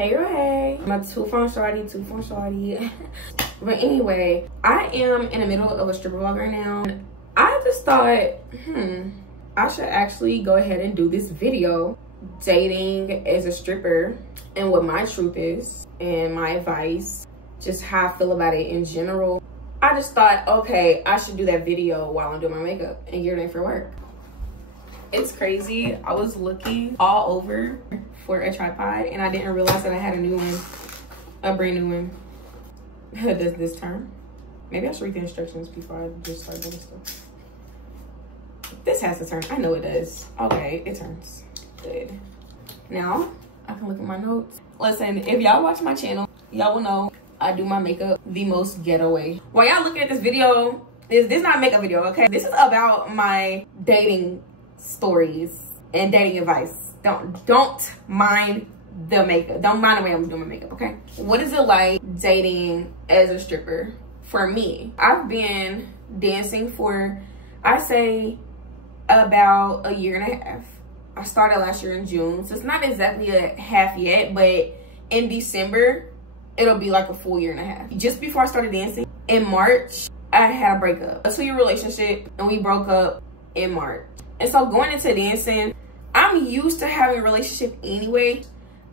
Hey girl, hey. I'm a two-phone shorty. But anyway, I am in the middle of a stripper vlog right now. I just thought, I should actually go ahead and do this video, dating as a stripper and what my truth is and my advice, just how I feel about it in general. I just thought, okay, I should do that video while I'm doing my makeup and get ready for work. It's crazy. I was looking all over for a tripod and I didn't realize that I had a new one, a brand new one. Does this turn? Maybe I should read the instructions before I just start doing stuff. This has to turn. I know it does. Okay, it turns. Good. Now I can look at my notes. Listen, if y'all watch my channel, y'all will know I do my makeup the most ghetto way. While y'all looking at this video, this is not a makeup video, okay? This is about my dating stories and dating advice. Don't mind the makeup. Don't mind the way I'm doing my makeup, okay? What is it like dating as a stripper? For me, I've been dancing for, I say, about a year and a half. I started last year in June, so it's not exactly a half yet, but in December, it'll be like a full year and a half. Just before I started dancing, in March, I had a breakup. A 2-year relationship, and we broke up in March. And so going into dancing, I'm used to having a relationship anyway.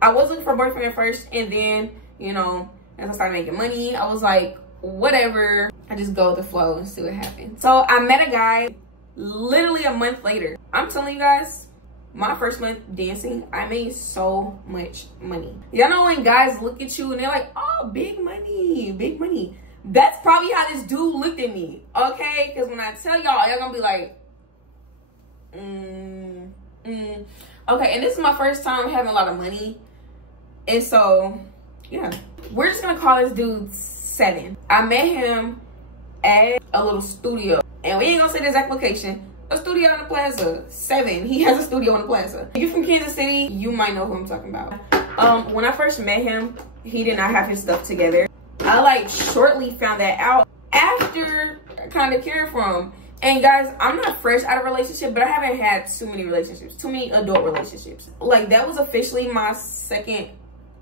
I was looking for a boyfriend at first, and then, you know, as I started making money, I was like, whatever. I just go with the flow and see what happens. So I met a guy literally a month later. I'm telling you guys, my first month dancing, I made so much money. Y'all know when guys look at you and they're like, oh, big money, big money. That's probably how this dude looked at me, okay? Because when I tell y'all, y'all gonna be like, okay, and this is my first time having a lot of money, and so yeah, we're just gonna call this dude 7. I met him at a little studio, and we ain't gonna say the exact location. A studio in the plaza. 7. He has a studio in the plaza. If you're from Kansas City, you might know who I'm talking about. When I first met him, he did not have his stuff together. I like shortly found that out after kind of caring for him. And guys, I'm not fresh out of a relationship, but I haven't had too many relationships, too many adult relationships. Like, that was officially my second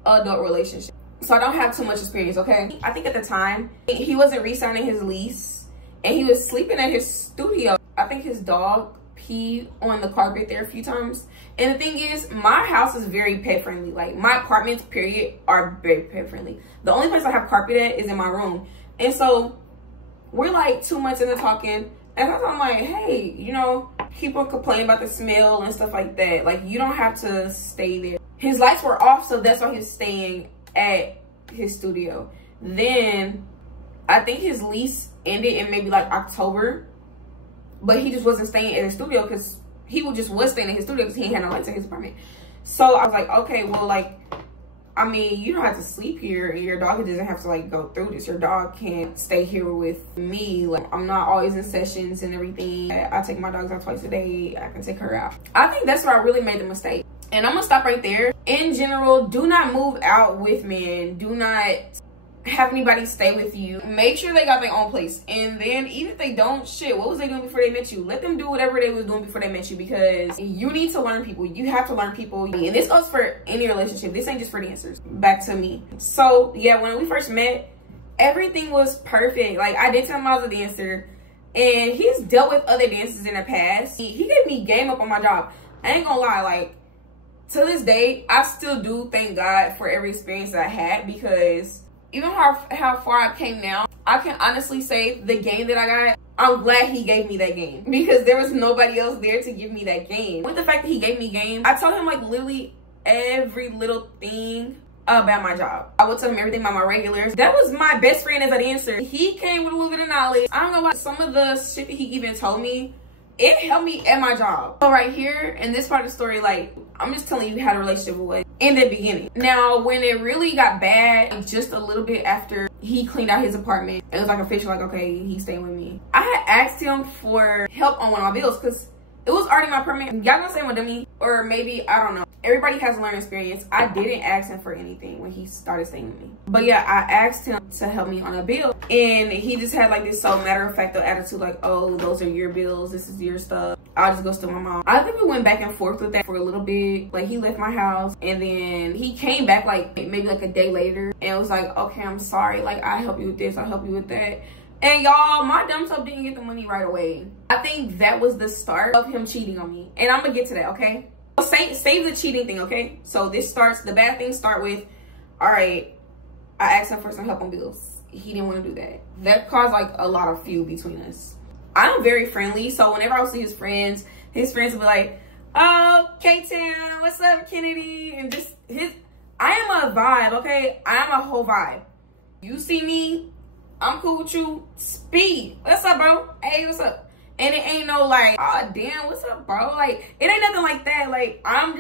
adult relationship. So I don't have too much experience, okay? I think at the time, he wasn't re-signing his lease, and he was sleeping at his studio. I think his dog peed on the carpet there a few times. And the thing is, my house is very pet friendly. Like, my apartments, period, are very pet friendly. The only place I have carpet at is in my room. And so we're like 2 months into talking. And I'm like, hey, you know, people complain about the smell and stuff like that. Like, you don't have to stay there. His lights were off, so that's why he was staying at his studio. Then, I think his lease ended in maybe like October. But he just wasn't staying at his studio because he was staying at his studio because he ain't had no lights in his apartment. So, I was like, okay, well, like, I mean, you don't have to sleep here. Your dog doesn't have to, like, go through this. Your dog can't stay here with me. Like, I'm not always in sessions and everything. I take my dogs out twice a day. I can take her out. I think that's where I really made the mistake. And I'm going to stop right there. In general, do not move out with men. Do not have anybody stay with you. Make sure they got their own place. And then even if they don't, shit, what was they doing before they met you? Let them do whatever they was doing before they met you, because you need to learn people. You have to learn people. And this goes for any relationship. This ain't just for dancers. Back to me. So yeah, when we first met, everything was perfect. Like, I did tell him I was a dancer, and he's dealt with other dancers in the past. He gave me game up on my job. I ain't gonna lie, like, to this day, I still do thank God for every experience that I had, because even how far I came now, I can honestly say the game that I got, I'm glad he gave me that game, because there was nobody else there to give me that game. With the fact that he gave me game, I told him like literally every little thing about my job. I would tell him everything about my regulars. That was my best friend as a dancer. He came with a little bit of knowledge. I don't know why some of the shit that he even told me, it helped me at my job. So right here in this part of the story, like, I'm just telling you how the relationship was in the beginning. Now, when it really got bad, just a little bit after he cleaned out his apartment, it was like official, like, okay, he's staying with me. I had asked him for help on one of my bills because It was already my permit. Y'all gonna say I'm a dummy, or maybe, I don't know. Everybody has a learning experience. I didn't ask him for anything when he started staying with me. But yeah, I asked him to help me on a bill. And he just had like this so matter-of-fact attitude, like, oh, those are your bills. This is your stuff. I'll just go steal my mom. I think we went back and forth with that for a little bit. Like, he left my house and then he came back like maybe like a day later and was like, okay, I'm sorry. Like, I help you with this. I'll help you with that. And y'all, my dumb self didn't get the money right away. I think that was the start of him cheating on me. And I'm gonna get to that, okay? Save the cheating thing, okay? So this starts, the bad things start with, all right, I asked him for some help on bills. He didn't want to do that. That caused like a lot of feud between us. I'm very friendly, so whenever I see his friends would be like, oh, K-Town, what's up, Kennedy? And just I am a vibe, okay? I am a whole vibe. You see me, I'm cool with you. Speed. What's up, bro? Hey, what's up? And it ain't no like, oh damn, what's up, bro? Like, it ain't nothing like that. Like, I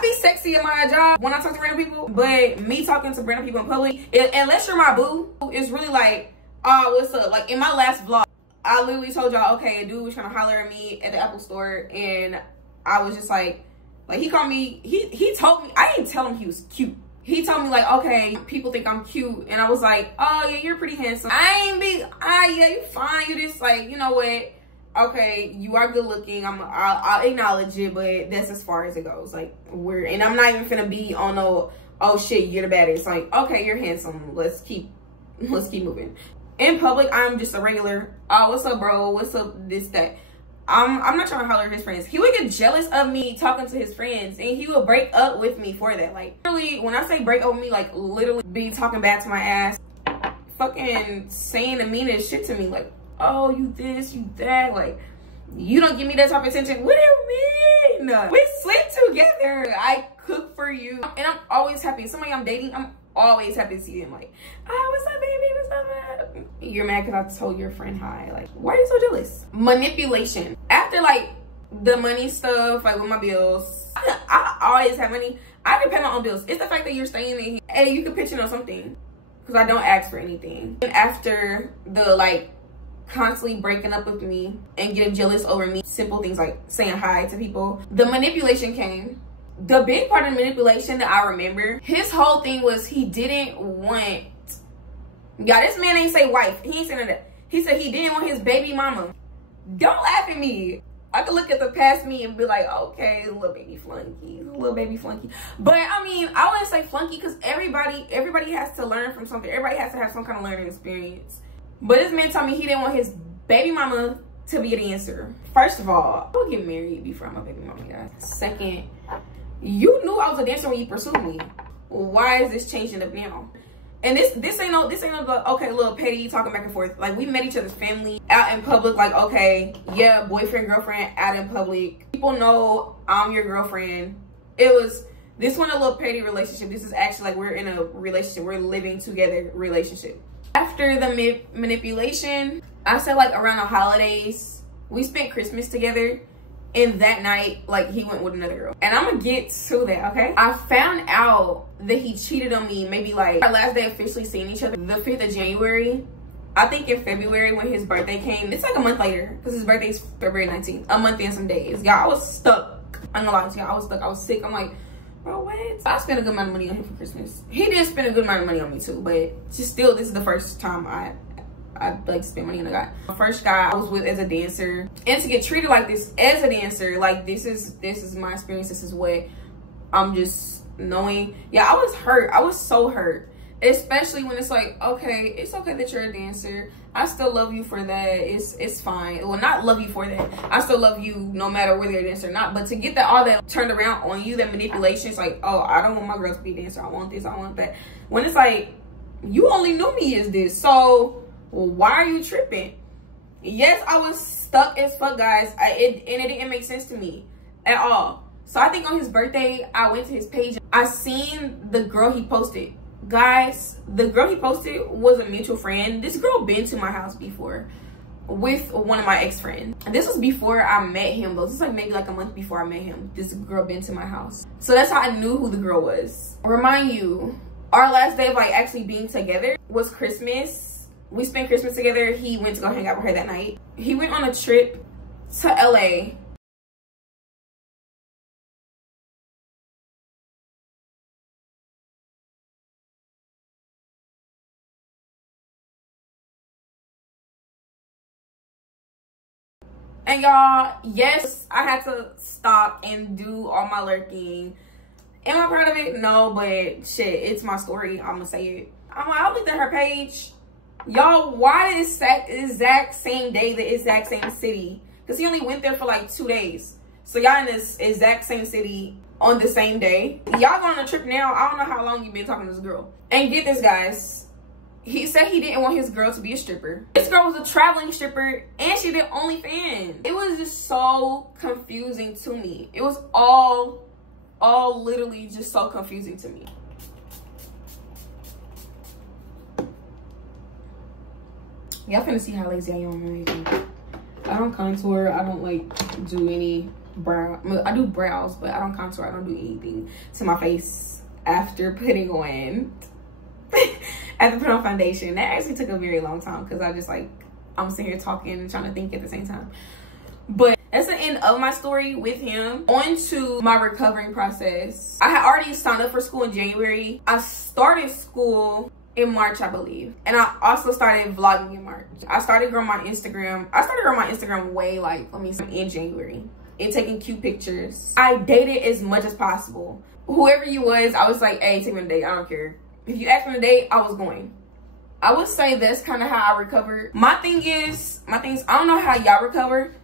be sexy at my job when I talk to random people, but me talking to random people in public, unless you're my boo, it's really like, oh, what's up? Like, in my last vlog, I literally told y'all, okay, a dude was trying to holler at me at the Apple store, and I was just like he called me, he told me, I didn't tell him he was cute. He told me like, okay, people think I'm cute. And I was like, oh yeah, you're pretty handsome. Yeah, you fine. You just like, you know what? Okay, you are good looking. I'll acknowledge it, but that's as far as it goes. Like, and I'm not even finna be on no, oh shit, you're the baddest. Like, okay, you're handsome. Let's keep moving. In public, I'm just a regular, oh, what's up, bro? What's up, this, that. I'm not trying to holler at his friends. He would get jealous of me talking to his friends, and he would break up with me for that. Like, literally, when I say break up with me, like, literally be talking bad to my ass, fucking saying the meanest shit to me. Like, oh, you this, you that. Like, you don't give me that type of attention. What do you mean? We sleep together. I cook for you. And I'm always happy. Somebody I'm dating, I'm always happy to see them. Like, oh, what's up, baby? What's up? You're mad because I told your friend hi. Like, why are you so jealous? Manipulation. After like the money stuff, like with my bills, I always have money. I can pay my own bills. It's the fact that you're staying in here. Hey, you can pitch in on something because I don't ask for anything. And after the like constantly breaking up with me and getting jealous over me, simple things like saying hi to people, the manipulation came. The big part of the manipulation that I remember, his whole thing was he didn't want, y'all, this man ain't say wife. He ain't saying that. He said he didn't want his baby mama. Don't laugh at me. I could look at the past me and be like, okay, little baby flunky, little baby flunky. But I mean, I wouldn't say flunky because everybody has to learn from something. Everybody has to have some kind of learning experience. But this man told me he didn't want his baby mama to be a dancer. First of all, I would get married before I'm a baby mama, guys. Second, you knew I was a dancer when you pursued me. Why is this changing up now? And this ain't no okay, little petty talking back and forth. Like, we met each other's family out in public. Like, okay, yeah, boyfriend, girlfriend out in public. People know I'm your girlfriend. This wasn't a little petty relationship. This is actually like we're in a relationship. We're living together relationship. After the manipulation, I said like around the holidays, we spent Christmas together. And that night, like, he went with another girl. And I'm gonna get to that, okay? I found out that he cheated on me maybe like our last day officially seeing each other, the 5th of January. I think in February when his birthday came, it's like a month later because his birthday is February 19th. A month and some days. Y'all, I was stuck. I'm gonna lie to y'all, I was stuck. I was sick. I'm like, bro, what? I spent a good amount of money on him for Christmas. He did spend a good amount of money on me too, but just still, this is the first time I like spend money on a guy. My first guy I was with as a dancer, and to get treated like this as a dancer, like this is my experience. This is what I'm just knowing. Yeah, I was hurt. I was so hurt, especially when it's like, okay, it's okay that you're a dancer. I still love you for that. It's fine. Well, not love you for that. I still love you no matter whether you're a dancer or not. But to get that all that turned around on you, that manipulation, it's like, oh, I don't want my girl to be a dancer. I want this. I want that. When it's like, you only knew me as this, so well, why are you tripping? Yes, I was stuck as fuck, guys. It didn't make sense to me at all. So I think on his birthday, I went to his page. I seen the girl he posted. Guys, the girl he posted was a mutual friend. This girl been to my house before with one of my ex-friends. This was before I met him, though. This is like maybe like a month before I met him. This girl been to my house. So that's how I knew who the girl was. Remind you, our last day of like actually being together was Christmas. We spent Christmas together. He went to go hang out with her that night. He went on a trip to LA And y'all, yes, I had to stop and do all my lurking. Am I proud of it? No, but shit, it's my story. I'm gonna say it. I looked at her page. Y'all, why the exact same day, the exact same city? Because he only went there for like 2 days. So y'all in this exact same city on the same day. Y'all going on a trip now. I don't know how long you've been talking to this girl. And get this, guys. He said he didn't want his girl to be a stripper. This girl was a traveling stripper and she did OnlyFans. It was just so confusing to me. It was all literally just so confusing to me. Y'all finna see how lazy I am. I don't contour. I don't like do any brow. I do brows, but I don't contour. I don't do anything to my face after putting on after putting on foundation. That actually took a very long time because I just like I'm sitting here talking and trying to think at the same time. But that's the end of my story with him. On to my recovering process. I had already signed up for school in January. I started school in March, I believe. And I also started vlogging in March. I started growing my Instagram. I started growing my Instagram way like, in January. And taking cute pictures. I dated as much as possible. Whoever you was, I was like, hey, take me on a date. I don't care. If you asked me on a date, I was going. I would say that's kind of how I recovered. My thing is, I don't know how y'all recover,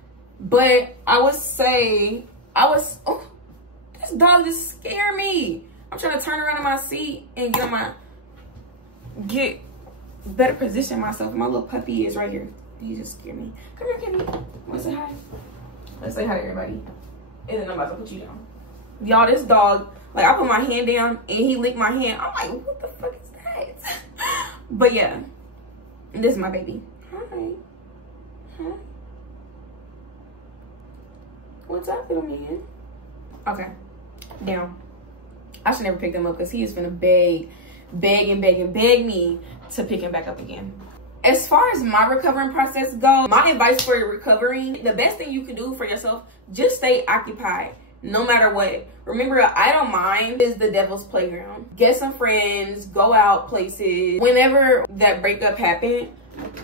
but I would say, oh, this dog just scared me. I'm trying to turn around in my seat and get better position myself. My little puppy is right here. He just scared me. Come here, Kitty. Wanna say hi? Let's say hi to everybody. And then I'm about to put you down. Y'all, this dog, like I put my hand down and he licked my hand. I'm like, what the fuck is that? But yeah, this is my baby. Hi. Hi. What's up, little man? Okay, down. I should never pick them up because he is gonna beg me to pick him back up again. As far as my recovering process goes, my advice for recovering, the best thing you can do for yourself, just stay occupied no matter what. Remember, I don't mind is the devil's playground. Get some friends, go out places. Whenever that breakup happened,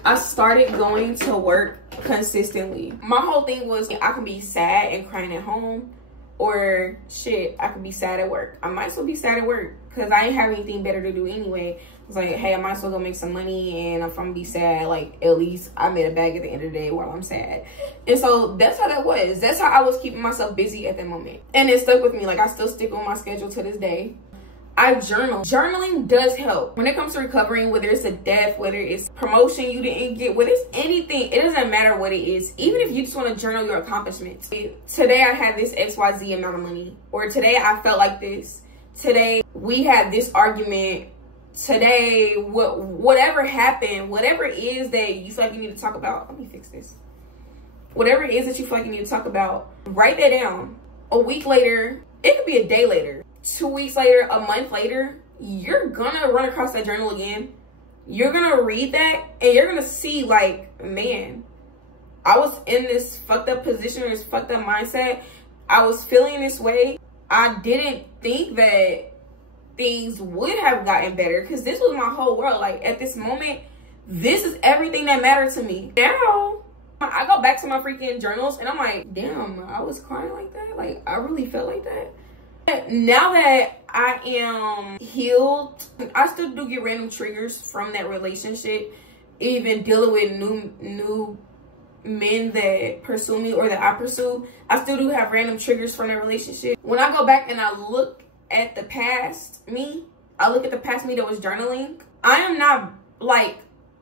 I started going to work consistently. My whole thing was I can be sad and crying at home, or shit, I could be sad at work. I might as well be sad at work because I ain't have anything better to do anyway. It's like, hey, I might as well go make some money, and if I'm gonna be sad, like at least I made a bag at the end of the day while I'm sad. And so that's how that was. That's how I was keeping myself busy at that moment. And it stuck with me. Like I still stick on my schedule to this day. I journal. Journaling does help. When it comes to recovering, whether it's a death, whether it's promotion you didn't get, whether it's anything, it doesn't matter what it is. Even if you just want to journal your accomplishments. Today I had this XYZ amount of money. Or today I felt like this. Today we had this argument. Today, whatever happened, whatever it is that you feel like you need to talk about, let me fix this. Whatever it is that you feel like you need to talk about, write that down. A week later, it could be a day later, 2 weeks later, a month later, you're gonna run across that journal again. You're gonna read that and you're gonna see like, man, I was in this fucked up position, or this fucked up mindset. I was feeling this way. I didn't think that things would have gotten better because this was my whole world. Like at this moment, this is everything that mattered to me. Now I go back to my freaking journals and I'm like, damn, I was crying like that. Like I really felt like that. Now that I am healed, I still do get random triggers from that relationship, even dealing with new men that pursue me or that I pursue. I still do have random triggers from that relationship. When I go back and I look at the past me, I look at the past me that was journaling, I am not like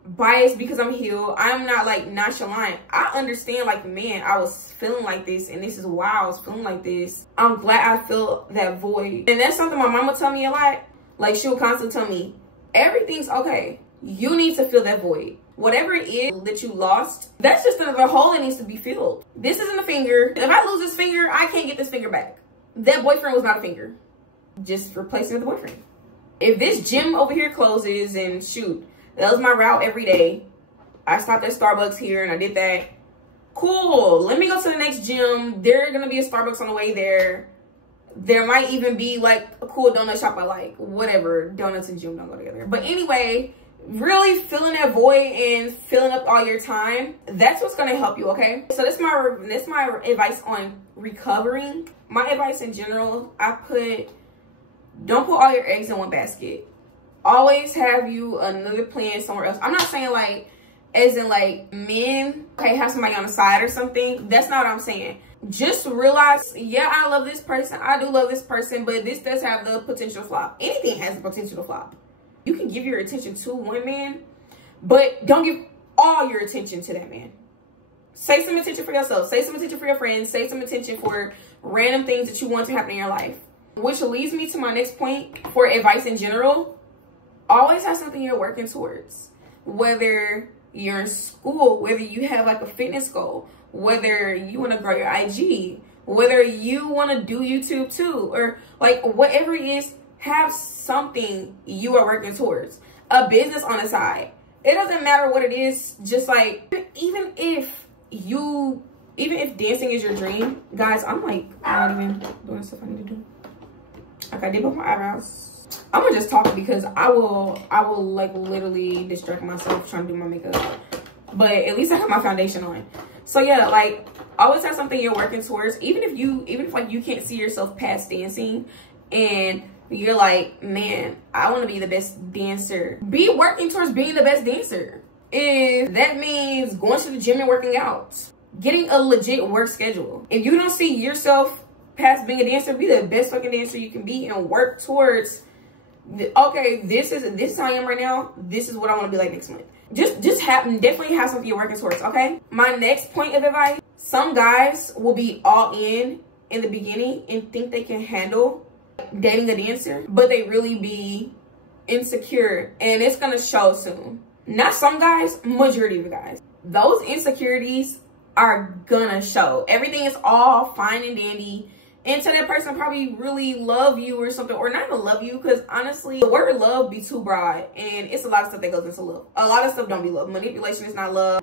biased because I'm healed. I'm not like nonchalant. I understand like, man, I was feeling like this and this is why I was feeling like this. I'm glad I feel that void. And that's something my mama tell me a lot. Like she will constantly tell me, everything's okay. You need to fill that void. Whatever it is that you lost, that's just another hole that needs to be filled. This isn't a finger. If I lose this finger, I can't get this finger back. That boyfriend was not a finger. Just replace it with a boyfriend. If this gym over here closes, and shoot, that was my route every day. I stopped at Starbucks here and I did that. Cool, let me go to the next gym. There's gonna be a Starbucks on the way there. There might even be like a cool donut shop I like. Whatever, donuts and gym don't go together. But anyway, really filling that void and filling up all your time, that's what's going to help you, okay? So that's my advice on recovering. My advice in general, don't put all your eggs in one basket. Always have you another plan somewhere else. I'm not saying like, as in like men, okay, have somebody on the side or something. That's not what I'm saying. Just realize, yeah, I love this person. I do love this person, but this does have the potential to flop. Anything has the potential to flop. You can give your attention to one man, but don't give all your attention to that man. Save some attention for yourself. Save some attention for your friends. Save some attention for random things that you want to happen in your life. Which leads me to my next point for advice in general. Always have something you're working towards. Whether you're in school, whether you have like a fitness goal, whether you want to grow your IG, whether you want to do YouTube too, or like whatever it is, have something you are working towards. A business on the side. It doesn't matter what it is. Just like, even if dancing is your dream, guys, I'm like, I'm not even doing stuff I need to do. Okay, I did both my eyebrows. I'm gonna just talk because I will like literally distract myself trying to do my makeup. But at least I have my foundation on. So yeah, like always have something you're working towards. Even if like you can't see yourself past dancing and you're like, man, I want to be the best dancer. Be working towards being the best dancer. If that means going to the gym and working out, getting a legit work schedule. If you don't see yourself past being a dancer, be the best fucking dancer you can be and work towards, okay, this is how I am right now. This is what I want to be like next month. Definitely have something you're working towards, okay? My next point of advice, some guys will be all in the beginning and think they can handle dating a dancer, but they really be insecure, and it's gonna show soon. Not some guys, majority of the guys. Those insecurities are gonna show. Everything is all fine and dandy until that person probably really love you or something, or not even love you, because honestly, the word love be too broad, and it's a lot of stuff that goes into love. A lot of stuff don't be love. Manipulation is not love.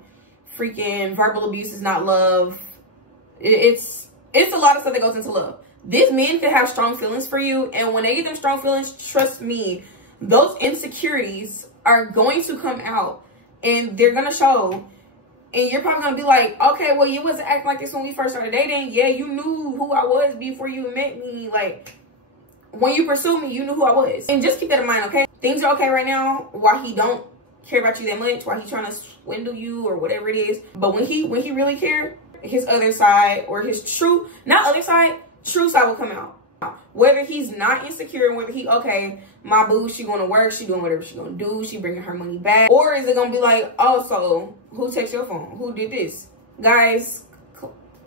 Freaking verbal abuse is not love. It's a lot of stuff that goes into love. These men can have strong feelings for you, and when they get them strong feelings, trust me, those insecurities are going to come out, and they're gonna show. And you're probably gonna be like, okay, well, you wasn't acting like this when we first started dating. Yeah, you knew who I was before you met me. Like, when you pursued me, you knew who I was. And just keep that in mind, okay? Things are okay right now while he don't care about you that much, while he trying to swindle you or whatever it is. But when he really care, his other side, or his true, not other side, true side will come out. Whether he's not insecure and whether he, okay, my boo, she going to work, she doing whatever she going to do, she bringing her money back. Or is it going to be like, oh, so who texts your phone? Who did this? Guys,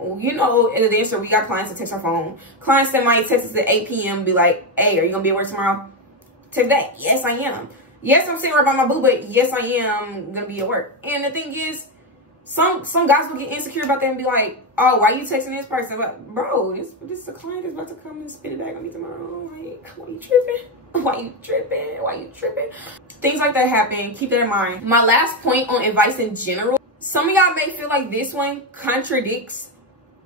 you know, as a dancer, we got clients that text our phone. Clients that might text us at 8 p.m. be like, hey, are you going to be at work tomorrow? Text back. Yes, I am. Yes, I'm sitting right by my boo, but yes, I am going to be at work. And the thing is, some guys will get insecure about that and be like, oh, why you texting this person? But bro, this is a client that's about to come and spit it back on me tomorrow. Like, why you tripping? Why you tripping? Why you tripping? Things like that happen. Keep that in mind. My last point on advice in general. Some of y'all may feel like this one contradicts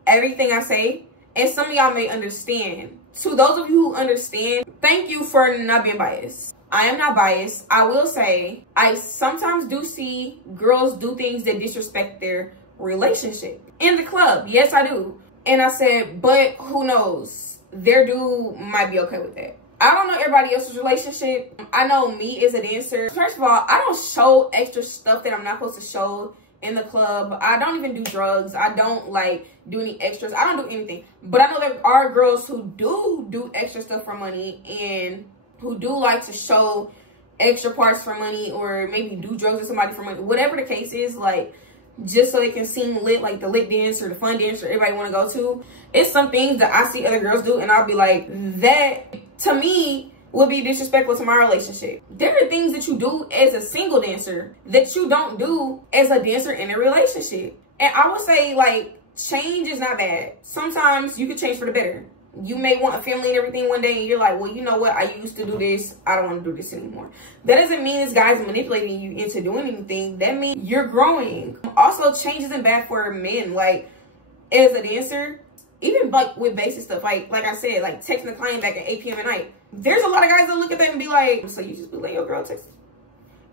everything I say, and some of y'all may understand. To those of you who understand, thank you for not being biased. I am not biased. I will say, I sometimes do see girls do things that disrespect their relationship in the club. Yes, I do. And I said, but who knows? Their dude might be okay with that. I don't know everybody else's relationship. I know me as a dancer. First of all, I don't show extra stuff that I'm not supposed to show in the club. I don't even do drugs. I don't like do any extras. I don't do anything. But I know there are girls who do extra stuff for money, and who do like to show extra parts for money, or maybe do drugs with somebody for money. Whatever the case is, like, just so they can seem lit, like the lit dance or the fun dance or everybody want to go to. It's some things that I see other girls do, and I'll be like, that to me would be disrespectful to my relationship. There are things that you do as a single dancer that you don't do as a dancer in a relationship. And I would say, like, change is not bad. Sometimes you could change for the better. You may want a family and everything one day, and you're like, well, you know what? I used to do this. I don't want to do this anymore. That doesn't mean this guy's manipulating you into doing anything. That means you're growing. Also, change isn't bad for men. Like, as a dancer, even like with basic stuff, like I said, like texting the client back at 8 p.m. at night. There's a lot of guys that look at that and be like, so you just be letting your girl text?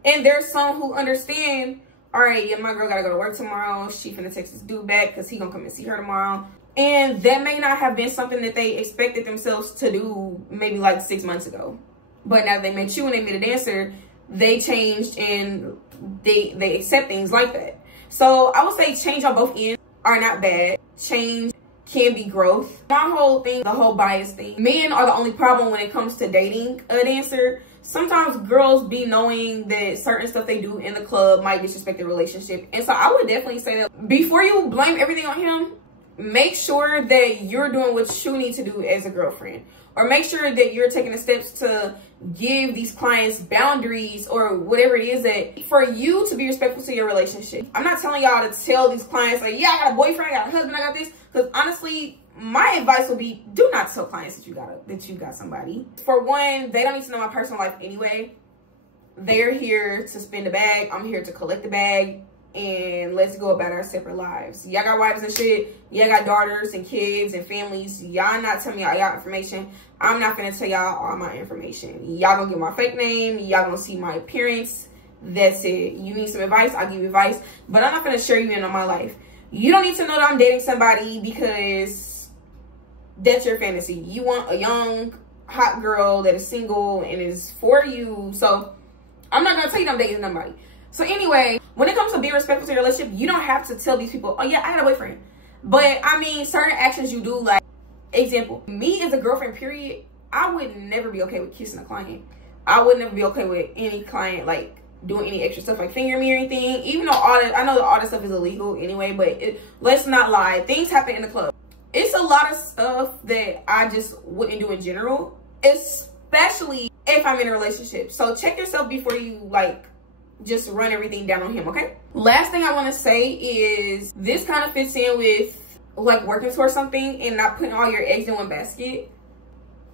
And there's some who understand, all right, yeah, my girl gotta go to work tomorrow. She finna text this dude back because he gonna come and see her tomorrow. And that may not have been something that they expected themselves to do maybe like 6 months ago. But now they met you and they met a dancer, they changed and they accept things like that. So I would say change on both ends are not bad. Change can be growth. My whole thing, the whole bias thing, men are the only problem when it comes to dating a dancer. Sometimes girls be knowing that certain stuff they do in the club might disrespect the relationship. And so I would definitely say that before you blame everything on him, make sure that you're doing what you need to do as a girlfriend. Or make sure that you're taking the steps to give these clients boundaries or whatever it is that for you to be respectful to your relationship. I'm not telling y'all to tell these clients like, yeah, I got a boyfriend, I got a husband, I got this. Because honestly, my advice would be, do not tell clients that you got somebody. For one, they don't need to know my personal life anyway. They're here to spend the bag. I'm here to collect the bag. And let's go about our separate lives. Y'all got wives and shit. Y'all got daughters and kids and families. Y'all not telling me all y'all information. I'm not gonna tell y'all all my information. Y'all gonna get my fake name. Y'all gonna see my appearance. That's it. You need some advice, I'll give you advice. But I'm not gonna share you in on my life. You don't need to know that I'm dating somebody because that's your fantasy. You want a young, hot girl that is single and is for you. So I'm not gonna tell you I'm dating somebody. So anyway, when it comes to being respectful to your relationship, you don't have to tell these people, oh yeah, I got a boyfriend. But I mean, certain actions you do, like, example, me as a girlfriend, period, I would never be okay with kissing a client. I would never be okay with any client, like, doing any extra stuff like finger me or anything. Even though I know that all that stuff is illegal anyway, but let's not lie. Things happen in the club. It's a lot of stuff that I just wouldn't do in general, especially if I'm in a relationship. So check yourself before you, like, just run everything down on him, okay? Last thing I want to say is this kind of fits in with like working towards something and not putting all your eggs in one basket.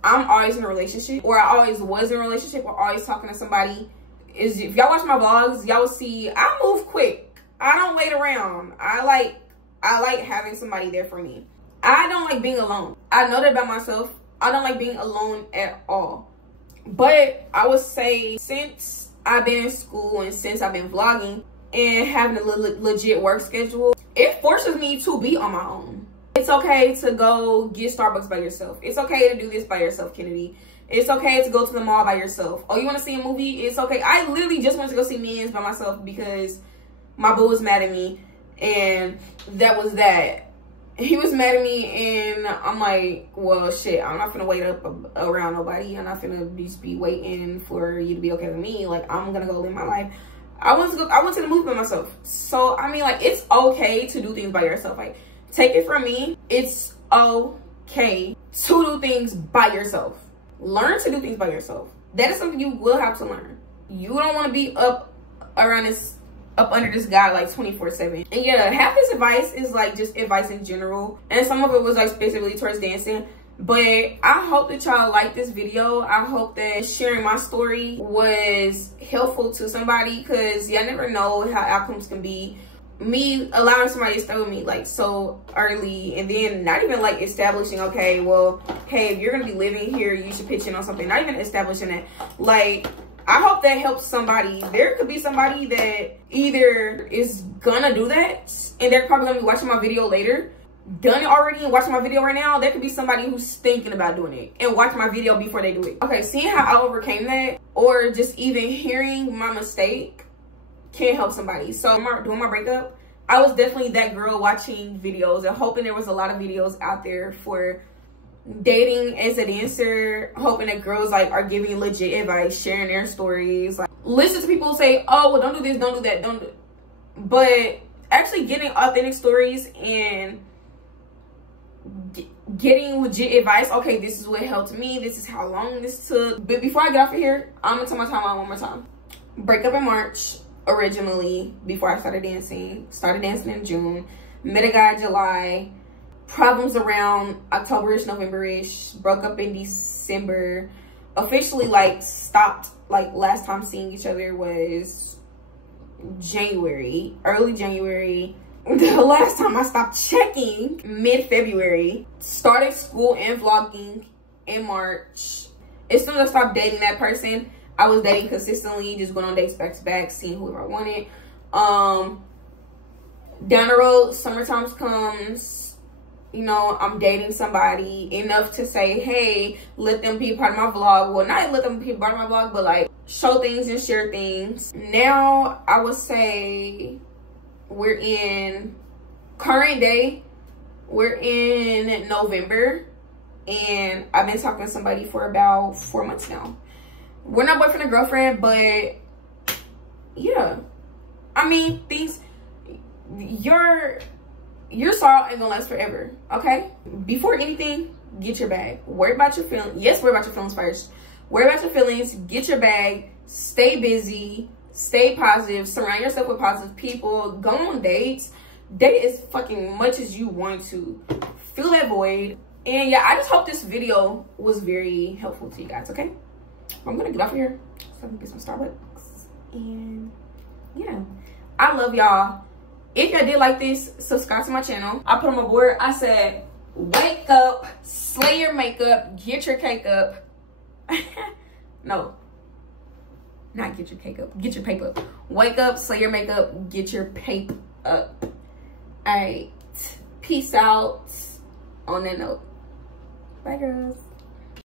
I'm always in a relationship, or I always was in a relationship, or always talking to somebody. If y'all watch my vlogs, y'all will see I move quick. I don't wait around. I like having somebody there for me. I don't like being alone. I know that about myself. I don't like being alone at all. But I would say since I've been in school and since I've been vlogging and having a legit work schedule, it forces me to be on my own. It's okay to go get Starbucks by yourself. It's okay to do this by yourself, Kennedy. It's okay to go to the mall by yourself. Oh, you want to see a movie? It's okay. I literally just went to go see Minions by myself because my boo was mad at me, and that was that. He was mad at me, and I'm like, well, shit, I'm not gonna wait up around nobody. I'm not gonna just be waiting for you to be okay with me. Like, I'm gonna go live my life. I went to the movie by myself. So I mean, like, it's okay to do things by yourself. Like, take it from me, it's okay to do things by yourself. Learn to do things by yourself. That is something you will have to learn. You don't want to be up under this guy like 24/7. And yeah, half this advice is like just advice in general, and some of it was like specifically towards dancing. But I hope that y'all like this video. I hope that sharing my story was helpful to somebody, because y'all never know how outcomes can be. Me allowing somebody to stay with me like so early, and then not even like establishing, okay, well, hey, if you're gonna be living here, you should pitch in on something. Not even establishing it. Like, I hope that helps somebody. There could be somebody that either is gonna do that, and they're probably gonna be watching my video later, done it already and watching my video right now. There could be somebody who's thinking about doing it and watch my video before they do it. Okay, seeing how I overcame that, or just even hearing my mistake, can help somebody. So doing my breakup, I was definitely that girl watching videos and hoping there was a lot of videos out there for dating as a dancer, hoping that girls like are giving legit advice, sharing their stories. Like, listen to people say, oh, well, don't do this, don't do that, don't do. But actually getting authentic stories and getting legit advice. Okay, this is what helped me, this is how long this took. But before I get off of here, I'm gonna tell my timeline one more time. Breakup in March originally, before I started dancing in June. Met a guy in July. Problems around October-ish, November-ish. Broke up in December. Officially like stopped, like last time seeing each other was January, early January. The last time I stopped checking, mid-February. Started school and vlogging in March. As soon as I stopped dating that person, I was dating consistently, just going on dates back to back, seeing whoever I wanted. Down the road, summertime comes, you know, I'm dating somebody enough to say, hey, let them be a part of my vlog. Well, not let them be a part of my vlog, but like show things and share things. Now, I would say we're in current day. We're in November, and I've been talking to somebody for about 4 months now. We're not boyfriend and girlfriend, but yeah. I mean, things, your sorrow ain't gonna last forever, okay? Before anything, get your bag. Worry about your feelings. Yes, worry about your feelings first. Worry about your feelings. Get your bag. Stay busy. Stay positive. Surround yourself with positive people. Go on dates. Date as fucking much as you want to. Fill that void. And yeah, I just hope this video was very helpful to you guys, okay? I'm gonna get off of here so I can get some Starbucks. And yeah, I love y'all. If y'all did like this, subscribe to my channel. I put on my board, I said, wake up, slay your makeup, get your cake up. No, not get your cake up, get your paper up. Wake up, slay your makeup, get your paper up. All right, peace out on that note. Bye, girls.